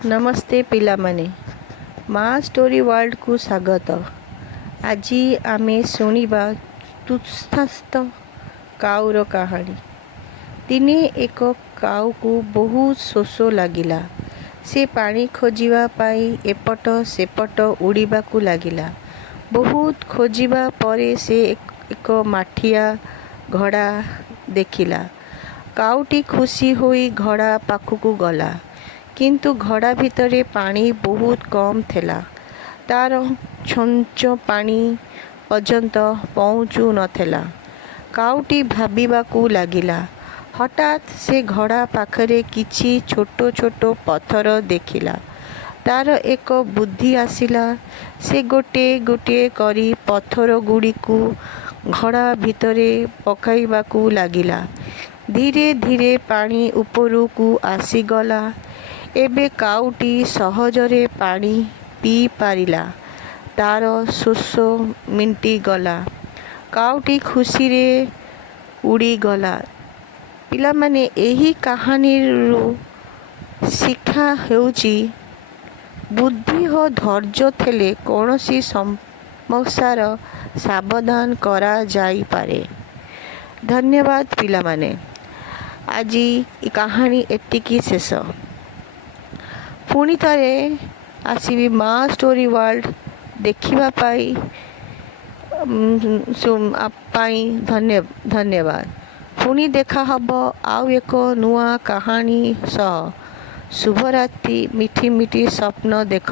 नमस्ते पिलामाने माँ story world को स्वागत। आज आमे शुणिबा तुस्थास्त काउर कहानी। दिने एक काउ को बहुत शोष लगिला। से पानी खोजिबा पाई एपट सेपट उड़ीबाकू लागिला। बहुत खोजिबा परे से एक माठिया घड़ा देखिला। काउटी खुशी होई घड़ा पाखକୁ गला, किंतु घड़ा भितरे पानी बहुत कम थिला। तार छंच पानी पर्यंत पहुँचू नथिला। काउटी भाबिबाकू लागिला। हठात से घड़ा पाखरे किछि छोट छोट पत्थर देखिला। तार एक बुद्धि आसिला। से गोटे गोटे करी पत्थर गुड़िकू घड़ा भितरे पकाइबाकू लागिला। धीरे धीरे पानी उपरकू आसीगला। एबे काउटी सहजरे पानी पी पारिला। तार शोष मिंटी गला। काउटी खुशी रे उड़ी गला। पिला माने एही कहानी शिक्षा हेउची बुद्धि हो धैर्य थेले कौनसी समस्यार सावधान करा जाई पारे। धन्यवाद पिला माने। आज कहानी एतिकी शेष। पुणी थरे आसबि माँ स्टोरी वर्ल्ड देखिबा पाई धन्यवाद। पुणी देखा हब आउ एक नुआ कहानी सह। शुभरात्रि। मिठी मिठी स्वप्न देख।